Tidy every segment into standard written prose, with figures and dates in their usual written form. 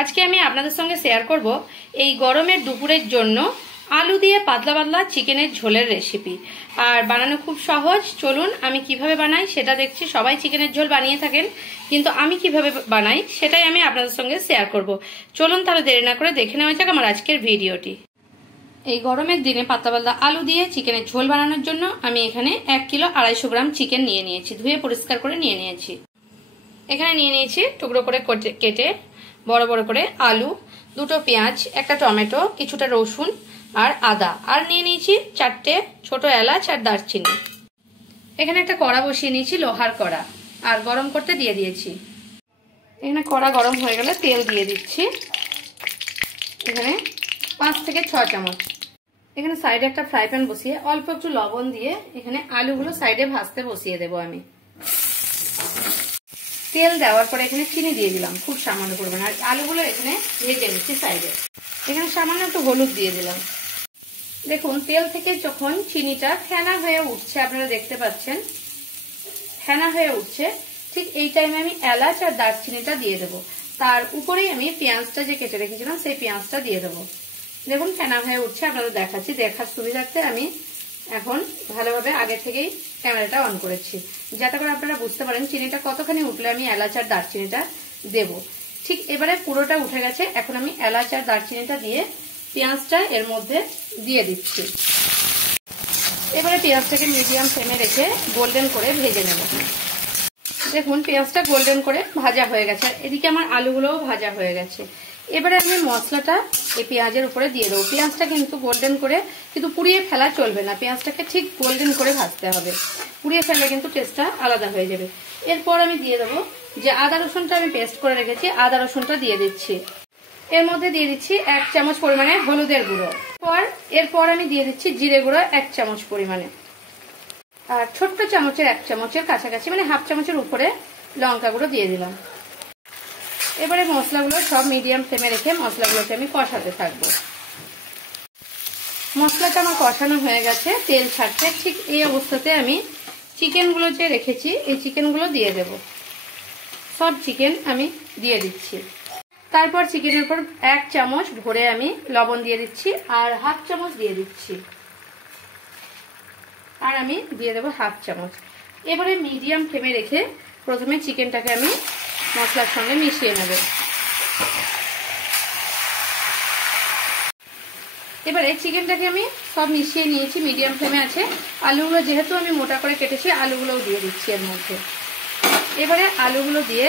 আজকে আমি আপনাদের সঙ্গে শেয়ার করব এই গরমের দুপুরের জন্য আলু দিয়ে পাতলা পাতলা চিকেনের ঝোলের রেসিপি। আর বানানো খুব সহজ। চলুন আমি কিভাবে বানাই সেটা দেখছি। সবাই চিকেনের ঝোল বানিয়ে থাকেন, কিন্তু আমি কিভাবে বানাই সেটাই আমি আপনাদের সঙ্গে শেয়ার করব। চলুন তাহলে দেরি না করে দেখে নেওয়া যাক আমার আজকের ভিডিওটি। এই গরমের দিনে পাতলা পাতলা আলু দিয়ে চিকেনের ঝোল বানানোর জন্য আমি এখানে 1 কিলো 250 গ্রাম চিকেন নিয়ে নিয়েছি। ধুয়ে পরিষ্কার করে নিয়ে নিয়েছি। এখানে নিয়ে নিয়েছি টুকরো করে কেটে বড় বড় করে আলু, 2টো পেঁয়াজ, একটা টমেটো, কিছুটা রসুন আর আদা, আর নিয়ে নিয়েছি 4টে ছোট এলাচ আর দারচিনি। এখানে একটা কড়া বসিয়ে নিয়েছি, লোহার কড়া, আর গরম করতে দিয়ে দিয়েছি। এখানে কড়া গরম হয়ে গেলে তেল দিয়ে দিচ্ছি। এখানে 5 থেকে 6 চামচ। এখানে সাইডে একটা ফ্রাই প্যান বসিয়ে অল্প একটু লবণ দিয়ে এখানে আলুগুলো সাইডে ভাজতে বসিয়ে দেবো আমি। তেল দেওয়ার পরে এখানে চিনি দিয়ে দিলাম খুব সামান্য পরিমাণ, আর আলুগুলো এখানে ভেজে নিচ্ছি সাইডে। এখানে সামান্য একটু হলুদ দিয়ে দিলাম। দেখুন তেল থেকে যখন চিনিটা ফেনা হয়ে উঠছে, আপনারা দেখতে পাচ্ছেন ফেনা হয়ে উঠছে, ঠিক এই টাইমে আমি এলাচ আর দারচিনিটা দিয়ে দেবো। তার উপরেই আমি পেঁয়াজটা যে কেটে রেখেছিলাম সেই পেঁয়াজটা দিয়ে দেবো। দেখুন ফেনা হয়ে উঠছে, আপনাদের দেখাচ্ছি। দেখার সুবিধার্থে আমি এখন ভালোভাবে আগে থেকেই ক্যামেরাটা অন করেছি, যাতে করে আপনারা বুঝতে পারেন চিনিটা কতখানি উঠলে আমি এলাচ আর দারচিনিটা দেব। ঠিক এবারে পুরোটা উঠে গেছে। এখন আমি এলাচ আর দারচিনিটা দিয়ে পেঁয়াজটা এর মধ্যে দিয়ে দিচ্ছি। এবারে পেঁয়াজটাকে মিডিয়াম ফ্লেমে রেখে গোল্ডেন করে ভেজে নেব। দেখুন পেঁয়াজটা গোল্ডেন করে ভাজা হয়ে গেছে, আর এদিকে আমার আলুগুলোও ভাজা হয়ে গেছে। এবারে আমি মশলাটা এই পেঁয়াজের উপরে দিয়ে দেবো। পেঁয়াজটা কিন্তু গোল্ডেন করে, কিন্তু পুড়িয়ে ফেলা চলবে না, পেঁয়াজটাকে ঠিক গোল্ডেন করে ভাজতে হবে। পুড়িয়ে ফেললে কিন্তু টেস্টটা আলাদা হয়ে যাবে। এরপর আমি দিয়ে দেবো যে আদা রসুনটা আমি পেস্ট করে রেখেছি, আদা রসুনটা দিয়ে দিচ্ছি। এর মধ্যে দিয়ে দিচ্ছি 1 চামচ পরিমাণে হলুদের গুঁড়ো। এরপর আমি দিয়ে দিচ্ছি জিরে গুঁড়ো 1 চামচ পরিমাণে, আর ছোট্ট চামচের 1 চামচের কাছাকাছি, মানে হাফ চামচের উপরে লঙ্কা গুঁড়ো দিয়ে দিলাম। এবারে মশলাগুলো সব মিডিয়াম ফ্লেমে রেখে মশলাগুলোকে আমি কষাতে থাকবো। মশলাটা আমার কষানো হয়ে গেছে, তেল ছাড়ছে। ঠিক এই অবস্থাতে আমি চিকেনগুলো যে রেখেছি এই চিকেনগুলো দিয়ে দেব। সব চিকেন আমি দিয়ে দিচ্ছি। তারপর চিকেনের উপর 1 চামচ ভরে আমি লবণ দিয়ে দিচ্ছি, আর হাফ চামচ দিয়ে দিচ্ছি, আর আমি দিয়ে দেবো হাফ চামচ। এবারে মিডিয়াম ফ্লেমে রেখে প্রথমে চিকেনটাকে আমি মশলার সঙ্গে মিশিয়ে নেব। এবারে চিকেনটাকে আমি সব মিশিয়ে নিয়েছি, মিডিয়াম ফ্লেমে আছে। আলুগুলো যেহেতু আমি মোটা করে কেটেছি, আলুগুলোও দিয়ে দিচ্ছি এর মধ্যে। এবারে আলুগুলো দিয়ে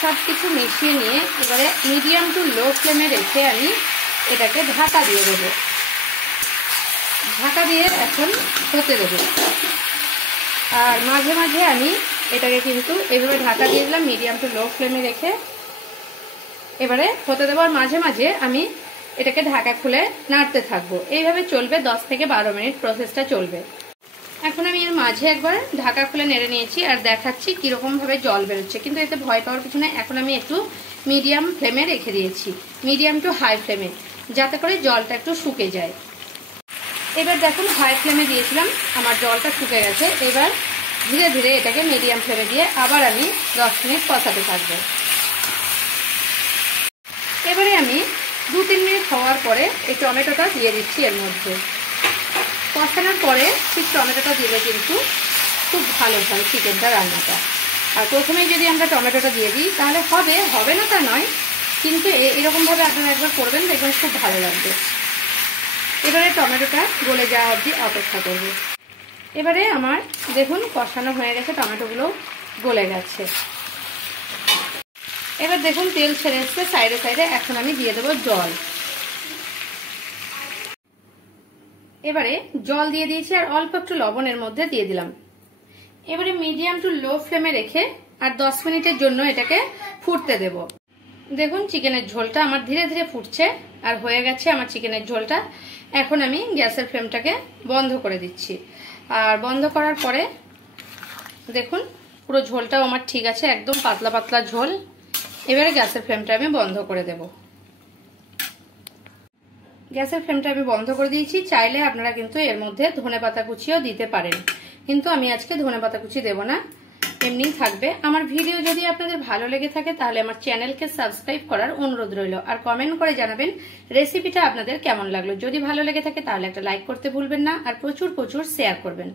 সব কিছু মিশিয়ে নিয়ে এবারে মিডিয়াম টু লো ফ্লেমে রেখে আমি এটাকে ঢাকা দিয়ে দেবো। ঢাকা দিয়ে এখন হতে দেবো, আর মাঝে মাঝে আমি এটাকে কিন্তু এভাবে ঢাকা দিয়ে দিলাম মিডিয়াম টু লো ফ্লেমে রেখে। এবারে হতে দেবো, আর মাঝে মাঝে আমি এটাকে ঢাকা খুলে নাড়তে থাকবো। এইভাবে চলবে 10 থেকে 12 মিনিট প্রসেসটা চলবে। এখন আমি এর মাঝে একবার ঢাকা খুলে নেড়ে নিয়েছি, আর দেখাচ্ছি কিরকম ভাবে জল বেরোচ্ছে। কিন্তু এতে ভয় পাওয়ার কিছু নেই। এখন আমি একটু মিডিয়াম ফ্লেমে রেখে দিয়েছি, মিডিয়াম টু হাই ফ্লেমে, যাতে করে জলটা একটু শুকে যায়। এবার দেখুন হাই ফ্লেমে দিয়েছিলাম, আমার জলটা শুকে গেছে। এবার ধীরে ধীরে এটাকে মিডিয়াম ফ্লেমে দিয়ে আবার আমি 10 মিনিট কষাতে থাকবো। এবারে আমি 2-3 মিনিট হওয়ার পরে এই টমেটোটা দিয়ে দিচ্ছি এর মধ্যে। কষানোর পরে ঠিক টমেটোটা দিলে কিন্তু খুব ভালো হয় চিকেনটা রান্নাটা। আর প্রথমেই যদি আমরা টমেটোটা দিয়ে দিই তাহলে হবে না তা নয়, কিন্তু এরকমভাবে আপনারা একবার করবেন, দেখবেন খুব ভালো লাগবে। এবারে টমেটোটা গলে যাওয়া অবধি অপেক্ষা করব। এবারে আমার দেখুন কষানো হয়ে গেছে, টমেটোগুলো গলে গেছে। এবার দেখুন তেল ছেড়ে এসছে সাইডে সাইডে। এখন আমি দিয়ে দেবো জল। এবারে জল দিয়ে দিয়েছি, আর অল্প একটু লবণের মধ্যে দিয়ে দিলাম। এবারে মিডিয়াম টু লো ফ্লেমে রেখে আর 10 মিনিটের জন্য এটাকে ফুটতে দেব। দেখুন চিকেনের ঝোলটা আমার ধীরে ধীরে ফুটছে, আর হয়ে গেছে আমার চিকেনের ঝোলটা। এখন আমি গ্যাসের ফ্লেমটাকে বন্ধ করে দিচ্ছি, আর বন্ধ করার পরে দেখুন পুরো ঝোলটাও আমার ঠিক আছে, একদম পাতলা পাতলা ঝোল। এবারে গ্যাসের ফ্লেমটা আমি বন্ধ করে দেব। গ্যাসের ফ্লেমটা আমি বন্ধ করে দিয়েছি। চাইলে আপনারা কিন্তু এর মধ্যে ধনেপাতা কুচিও দিতে পারেন, কিন্তু আমি আজকে ধনেপাতা কুচি দেব না। এমনিই থাকবে। আমার ভিডিও যদি আপনাদের ভালো লেগে থাকে তাহলে আমার চ্যানেলকে সাবস্ক্রাইব করার অনুরোধ রইল, আর কমেন্ট করে জানাবেন রেসিপিটা আপনাদের কেমন লাগলো। যদি ভালো লেগে থাকে তাহলে একটা লাইক করতে ভুলবেন না, আর প্রচুর প্রচুর শেয়ার করবেন।